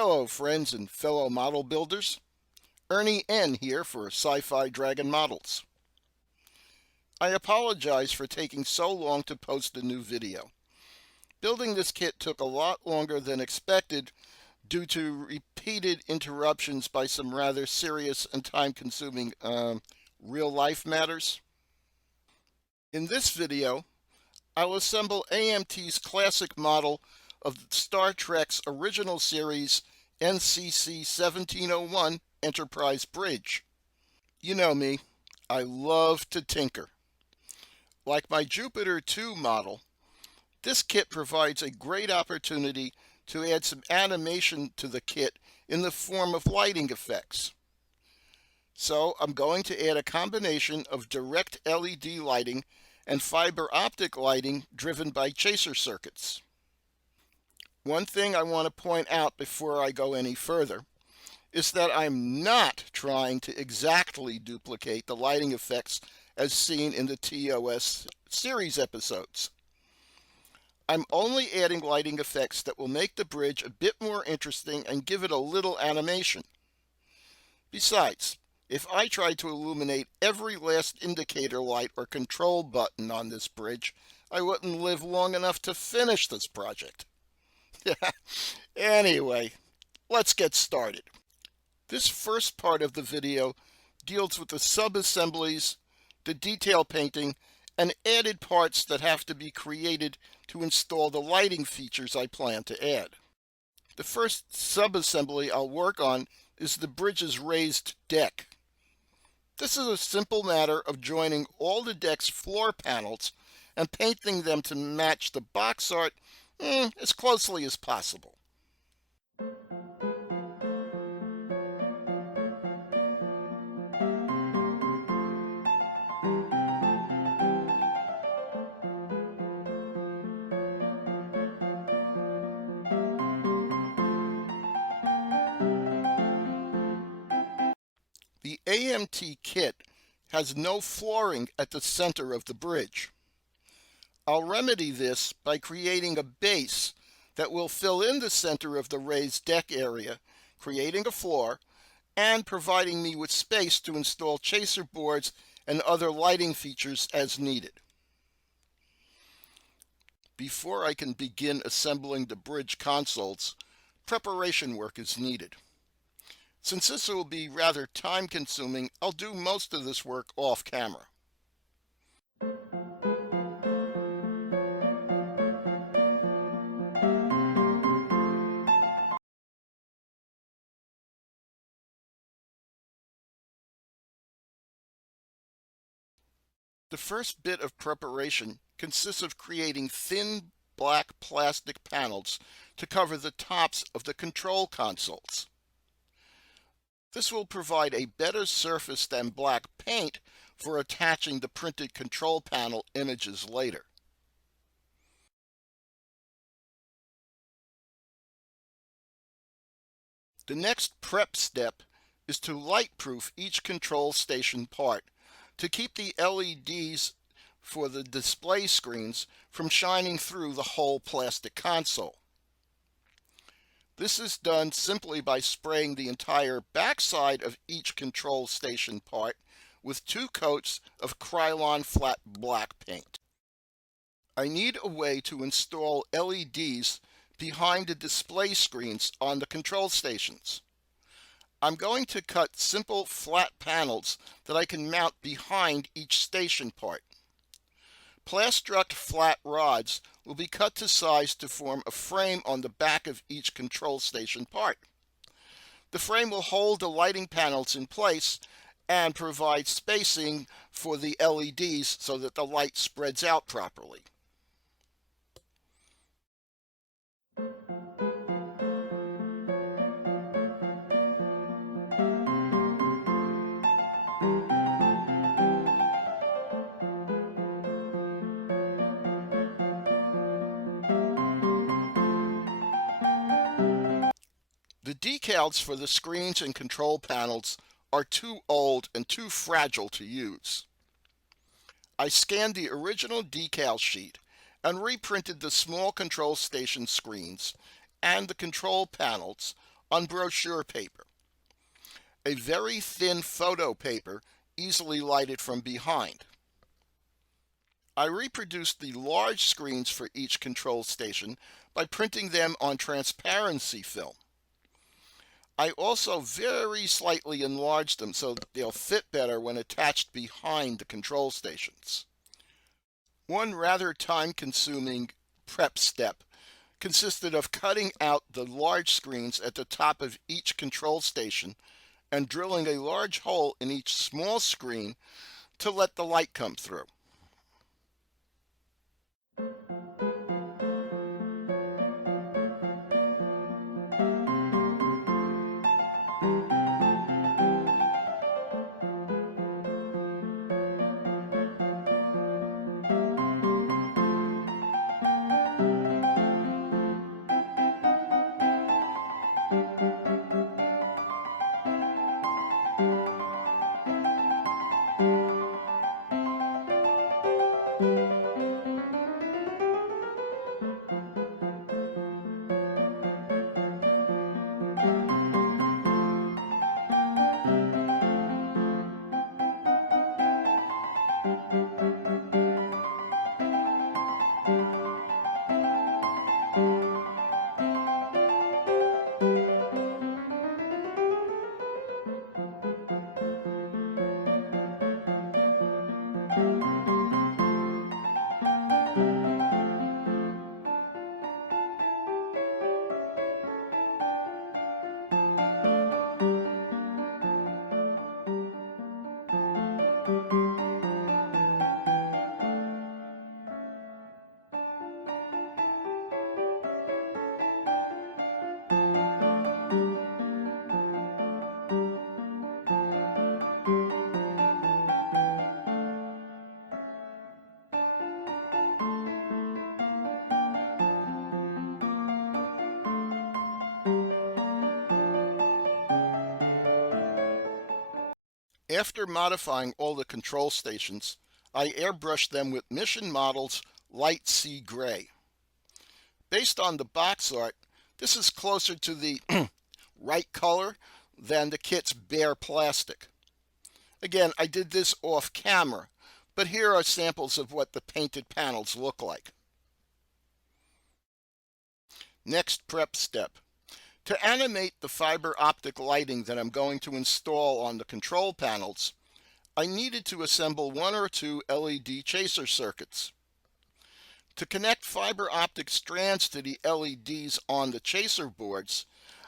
Hello, friends and fellow model builders. Ernie N. here for Sci-Fi Dragon Models. I apologize for taking so long to post a new video. Building this kit took a lot longer than expected due to repeated interruptions by some rather serious and time-consuming real-life matters. In this video, I'll assemble AMT's classic model of Star Trek's original series NCC1701 Enterprise Bridge. You know me, I love to tinker. Like my Jupiter 2 model, this kit provides a great opportunity to add some animation to the kit in the form of lighting effects. So I'm going to add a combination of direct LED lighting and fiber optic lighting driven by chaser circuits. One thing I want to point out before I go any further is that I'm not trying to exactly duplicate the lighting effects as seen in the TOS series episodes. I'm only adding lighting effects that will make the bridge a bit more interesting and give it a little animation. Besides, if I tried to illuminate every last indicator light or control button on this bridge, I wouldn't live long enough to finish this project. Anyway, let's get started. This first part of the video deals with the sub-assemblies, the detail painting, and added parts that have to be created to install the lighting features I plan to add. The first sub-assembly I'll work on is the bridge's raised deck. This is a simple matter of joining all the deck's floor panels and painting them to match the box art as closely as possible. The AMT kit has no flooring at the center of the bridge. I'll remedy this by creating a base that will fill in the center of the raised deck area, creating a floor, and providing me with space to install chaser boards and other lighting features as needed. Before I can begin assembling the bridge consoles, preparation work is needed. Since this will be rather time-consuming, I'll do most of this work off camera. The first bit of preparation consists of creating thin black plastic panels to cover the tops of the control consoles. This will provide a better surface than black paint for attaching the printed control panel images later. The next prep step is to light-proof each control station part to keep the LEDs for the display screens from shining through the whole plastic console. This is done simply by spraying the entire backside of each control station part with 2 coats of Krylon flat black paint. I need a way to install LEDs behind the display screens on the control stations. I'm going to cut simple flat panels that I can mount behind each station part. Plastruct flat rods will be cut to size to form a frame on the back of each control station part. The frame will hold the lighting panels in place and provide spacing for the LEDs so that the light spreads out properly. The decals for the screens and control panels are too old and too fragile to use. I scanned the original decal sheet and reprinted the small control station screens and the control panels on brochure paper, a very thin photo paper easily lighted from behind. I reproduced the large screens for each control station by printing them on transparency film. I also very slightly enlarged them so they'll fit better when attached behind the control stations. One rather time-consuming prep step consisted of cutting out the large screens at the top of each control station and drilling a large hole in each small screen to let the light come through. After modifying all the control stations, I airbrushed them with Mission Model's Light Sea Gray. Based on the box art, this is closer to the right color than the kit's bare plastic. Again, I did this off camera, but here are samples of what the painted panels look like. Next prep step. To animate the fiber optic lighting that I'm going to install on the control panels, I needed to assemble one or two LED chaser circuits. To connect fiber optic strands to the LEDs on the chaser boards,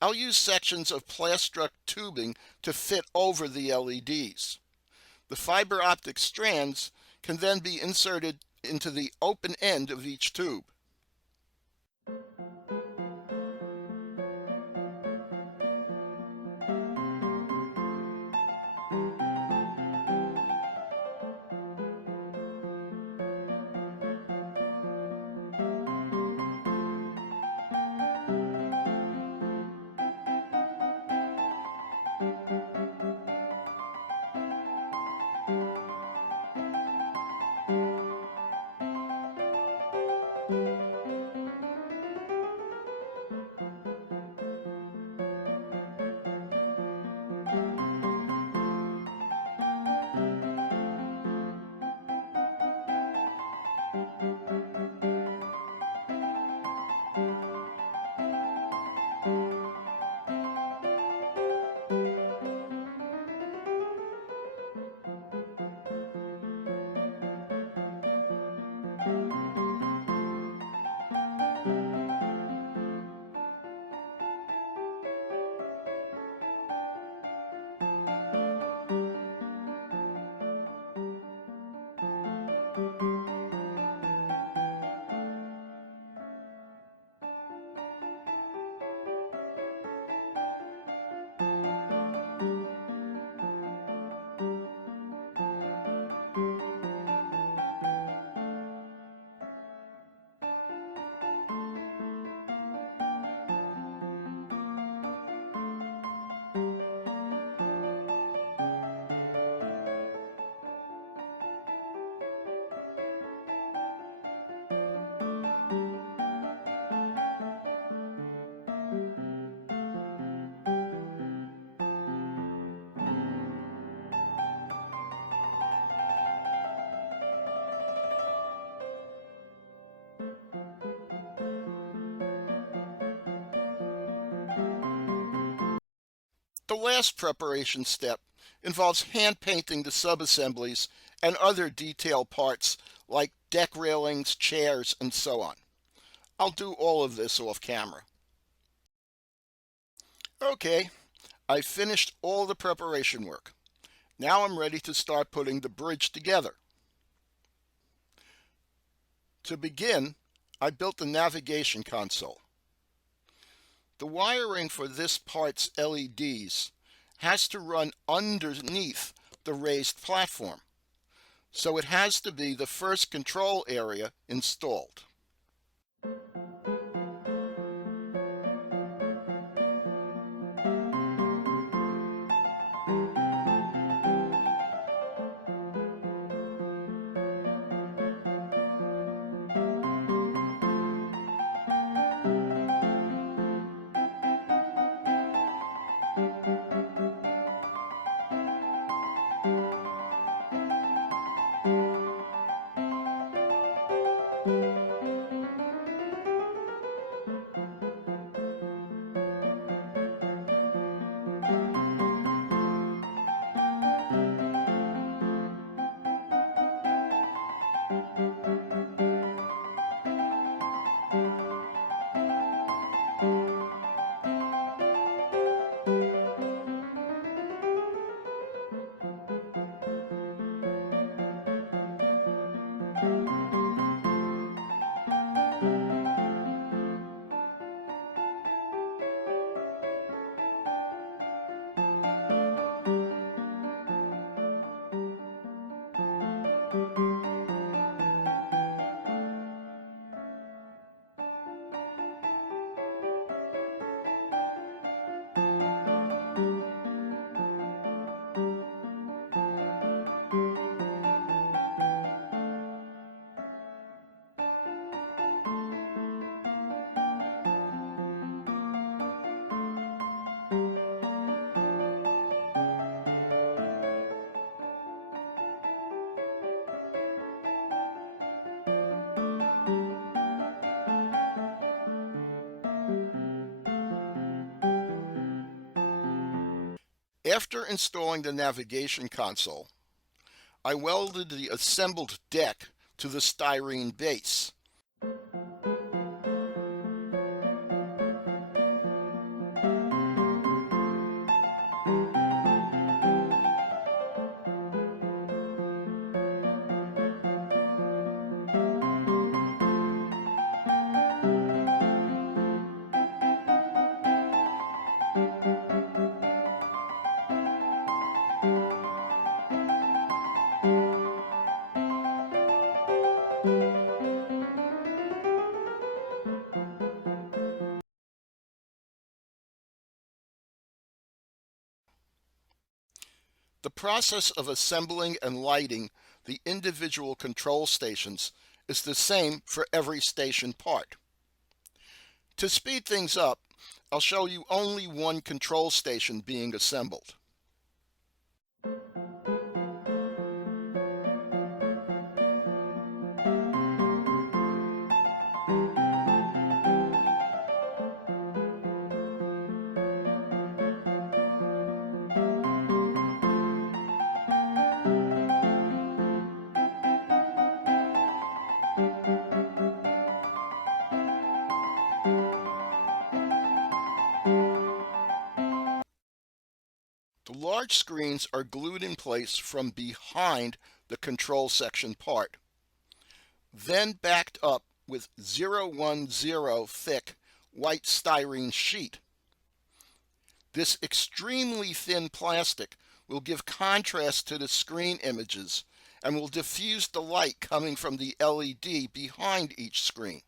I'll use sections of plastruck tubing to fit over the LEDs. The fiber optic strands can then be inserted into the open end of each tube. The last preparation step involves hand painting the subassemblies and other detail parts like deck railings, chairs, and so on. I'll do all of this off camera. Okay, I've finished all the preparation work. Now I'm ready to start putting the bridge together. To begin, I built the navigation console. The wiring for this part's LEDs has to run underneath the raised platform, so it has to be the first control area installed. After installing the navigation console, I welded the assembled deck to the styrene base. The process of assembling and lighting the individual control stations is the same for every station part. To speed things up, I'll show you only one control station being assembled. The large screens are glued in place from behind the control section part, then backed up with 010 thick white styrene sheet. This extremely thin plastic will give contrast to the screen images and will diffuse the light coming from the LED behind each screen.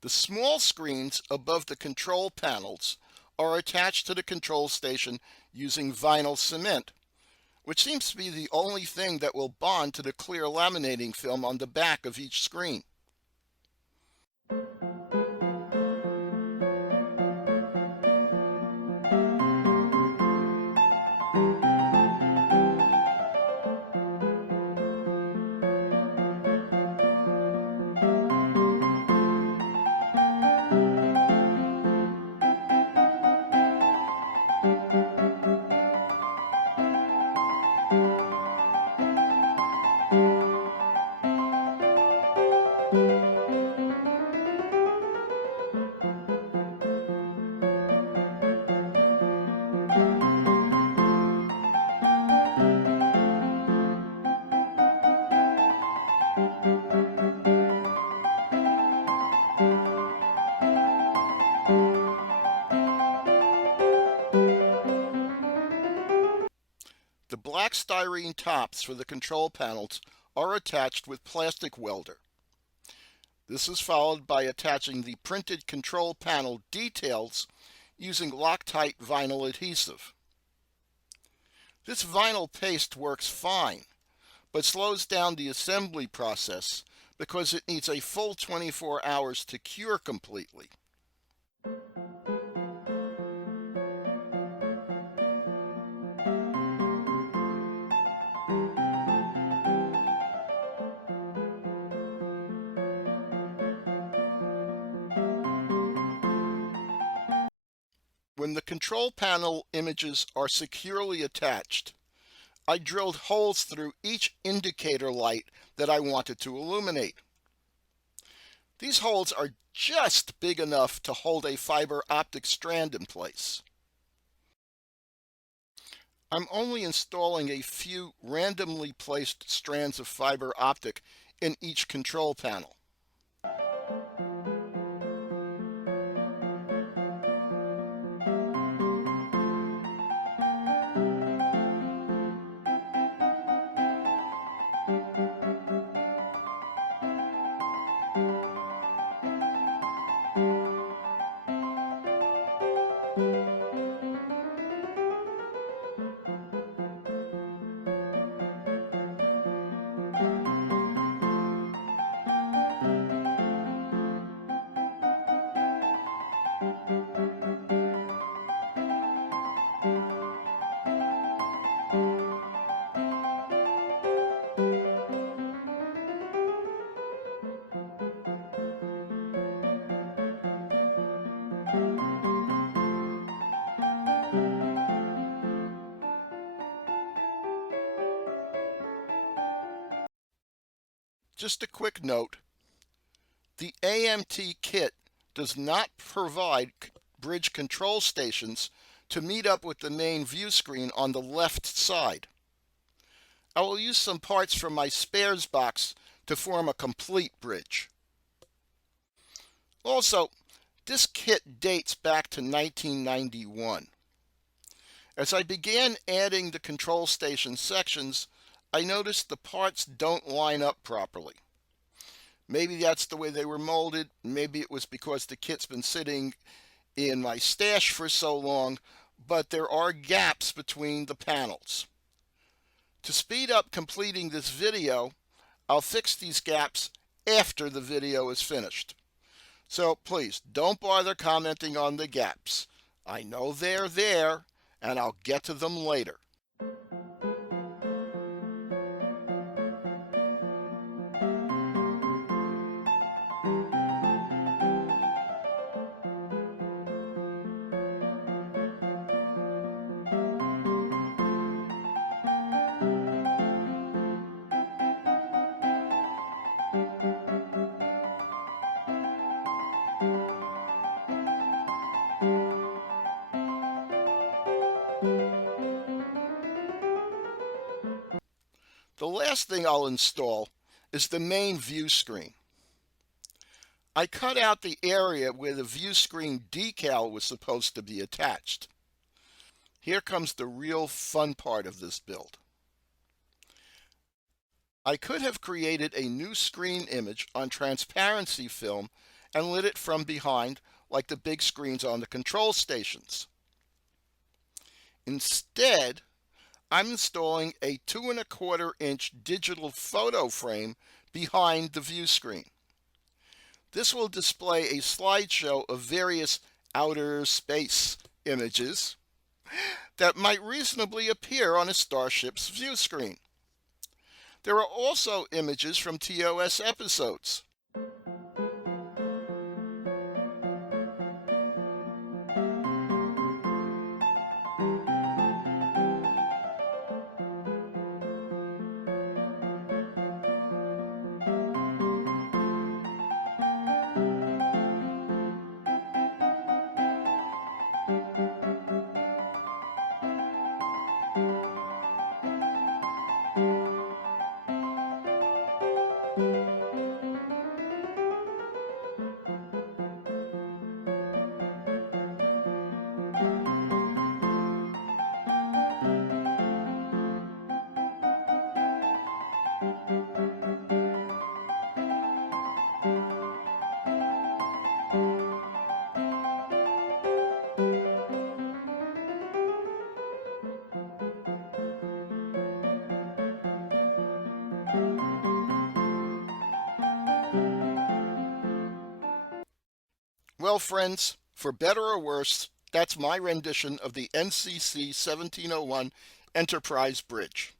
The small screens above the control panels are attached to the control station using vinyl cement, which seems to be the only thing that will bond to the clear laminating film on the back of each screen. The black styrene tops for the control panels are attached with plastic welder. This is followed by attaching the printed control panel details using Loctite vinyl adhesive. This vinyl paste works fine, but slows down the assembly process because it needs a full 24 hours to cure completely. When the control panel images are securely attached, I drilled holes through each indicator light that I wanted to illuminate. These holes are just big enough to hold a fiber optic strand in place. I'm only installing a few randomly placed strands of fiber optic in each control panel. Just a quick note, the AMT kit does not provide bridge control stations to meet up with the main view screen on the left side. I will use some parts from my spares box to form a complete bridge. Also, this kit dates back to 1991. As I began adding the control station sections, I noticed the parts don't line up properly. Maybe that's the way they were molded, maybe it was because the kit's been sitting in my stash for so long, but there are gaps between the panels. To speed up completing this video, I'll fix these gaps after the video is finished. So please, don't bother commenting on the gaps. I know they're there, and I'll get to them later. The last thing I'll install is the main view screen. I cut out the area where the view screen decal was supposed to be attached. Here comes the real fun part of this build. I could have created a new screen image on transparency film and lit it from behind like the big screens on the control stations. Instead, I'm installing a 2¼ inch digital photo frame behind the view screen. This will display a slideshow of various outer space images that might reasonably appear on a starship's view screen. There are also images from TOS episodes. Well, friends, for better or worse, that's my rendition of the NCC1701 Enterprise Bridge.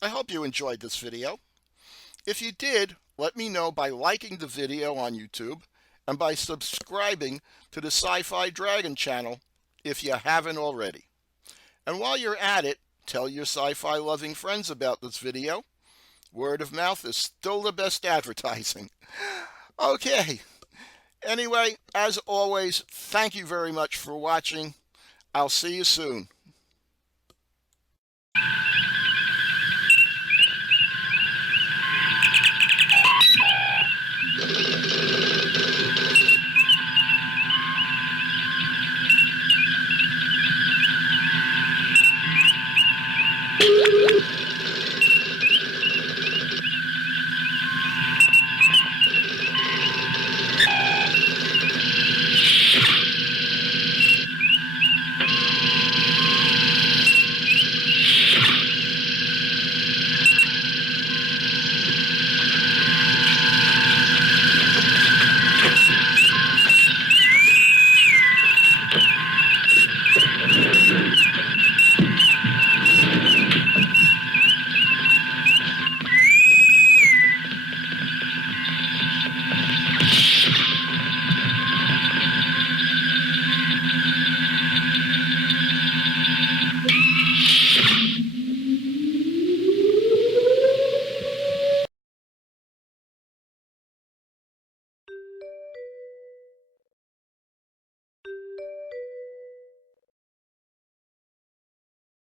I hope you enjoyed this video. If you did, let me know by liking the video on YouTube and by subscribing to the Sci-Fi Dragon channel if you haven't already. And while you're at it, tell your sci-fi loving friends about this video. Word of mouth is still the best advertising. Okay. Anyway, as always, thank you very much for watching. I'll see you soon.